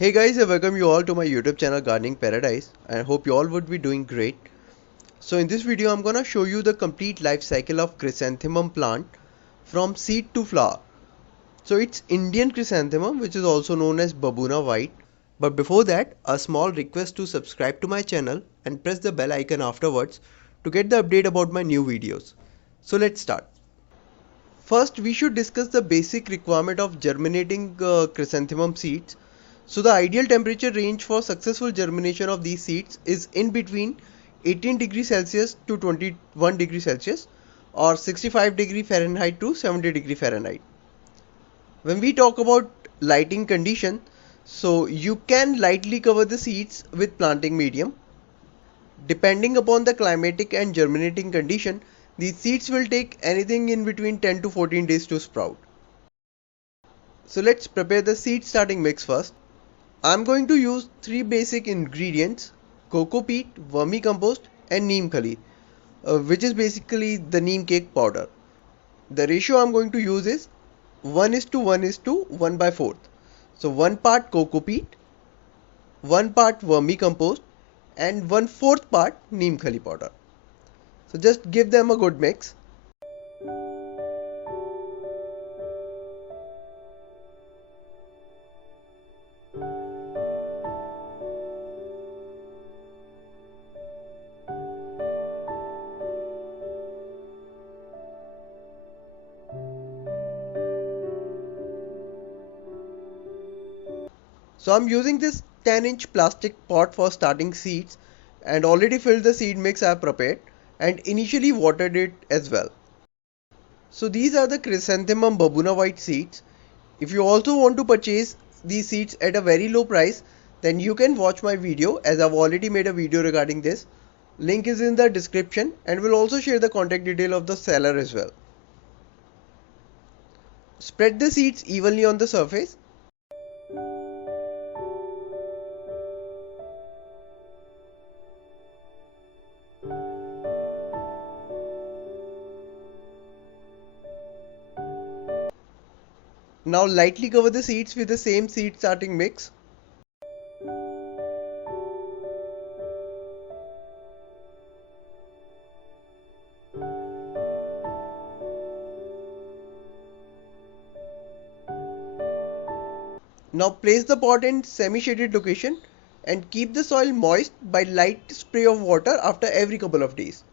Hey guys, I welcome you all to my YouTube channel Gardening Paradise and hope you all would be doing great. So in this video I'm gonna show you the complete life cycle of chrysanthemum plant from seed to flower. So it's Indian chrysanthemum which is also known as Babuna White. But before that, a small request to subscribe to my channel and press the bell icon afterwards to get the update about my new videos. So let's start. First, we should discuss the basic requirement of germinating chrysanthemum seeds. So the ideal temperature range for successful germination of these seeds is in between 18 degrees Celsius to 21 degrees Celsius or 65 degree Fahrenheit to 70 degree Fahrenheit. When we talk about lighting condition, so you can lightly cover the seeds with planting medium. Depending upon the climatic and germinating condition, these seeds will take anything in between 10 to 14 days to sprout. So let's prepare the seed starting mix first. I'm going to use three basic ingredients: coco peat, vermicompost and neem khali, which is basically the neem cake powder. The ratio I'm going to use is 1 is to 1 is to 1 by 4th. So 1 part coco peat, 1 part vermicompost and 1/4 part neem khali powder. So just give them a good mix. So I'm using this 10-inch plastic pot for starting seeds and already filled the seed mix I have prepared and initially watered it as well. So these are the chrysanthemum babuna white seeds. If you also want to purchase these seeds at a very low price, then you can watch my video as I've already made a video regarding this. Link is in the description and will also share the contact detail of the seller as well. Spread the seeds evenly on the surface. Now lightly cover the seeds with the same seed starting mix. Now place the pot in semi-shaded location and keep the soil moist by light spray of water after every couple of days.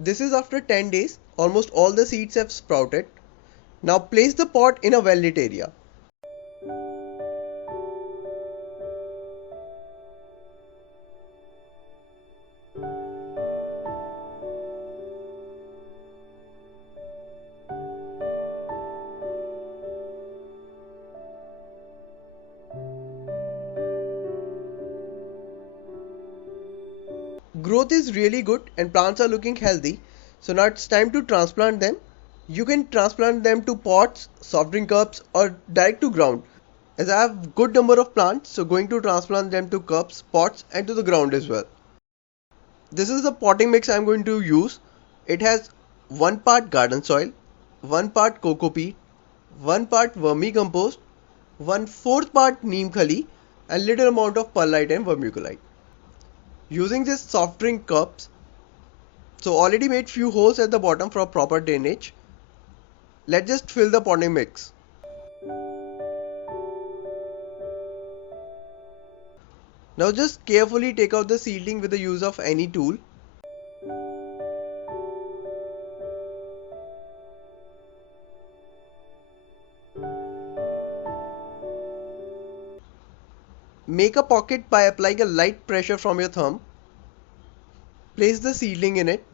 This is after 10 days, almost all the seeds have sprouted. Now place the pot in a well lit area. Growth is really good and plants are looking healthy. So now it's time to transplant them. You can transplant them to pots, soft drink cups or direct to ground. As I have good number of plants, so going to transplant them to cups, pots and to the ground as well. This is the potting mix I'm going to use. It has 1 part garden soil, 1 part coco peat, 1 part vermicompost, 1/4 part neem khali and little amount of perlite and vermiculite. Using this soft drink cups, so already made few holes at the bottom for proper drainage. Let's just fill the potting mix. Now just carefully take out the seedling with the use of any tool. Make a pocket by applying a light pressure from your thumb. Place the seedling in it.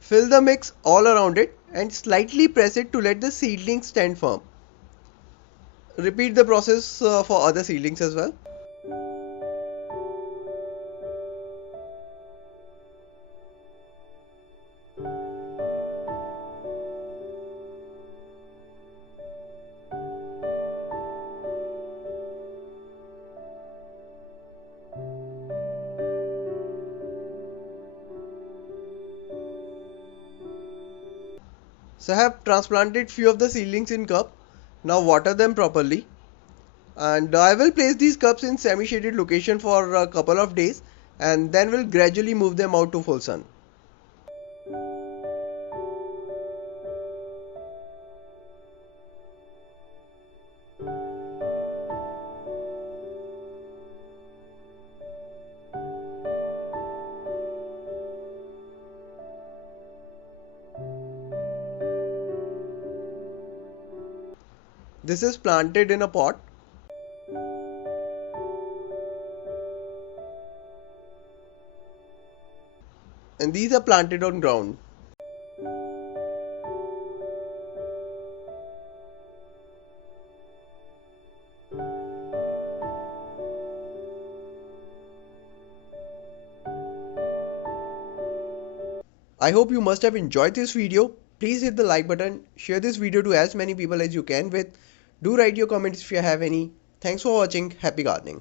Fill the mix all around it and slightly press it to let the seedling stand firm. Repeat the process for other seedlings as well. So I have transplanted few of the seedlings in cup. Now water them properly, and I will place these cups in semi-shaded location for a couple of days, and then we'll gradually move them out to full sun. This is planted in a pot. And these are planted on ground. I hope you must have enjoyed this video. Please hit the like button, share this video to as many people as you can with. Do write your comments if you have any. Thanks for watching. Happy gardening.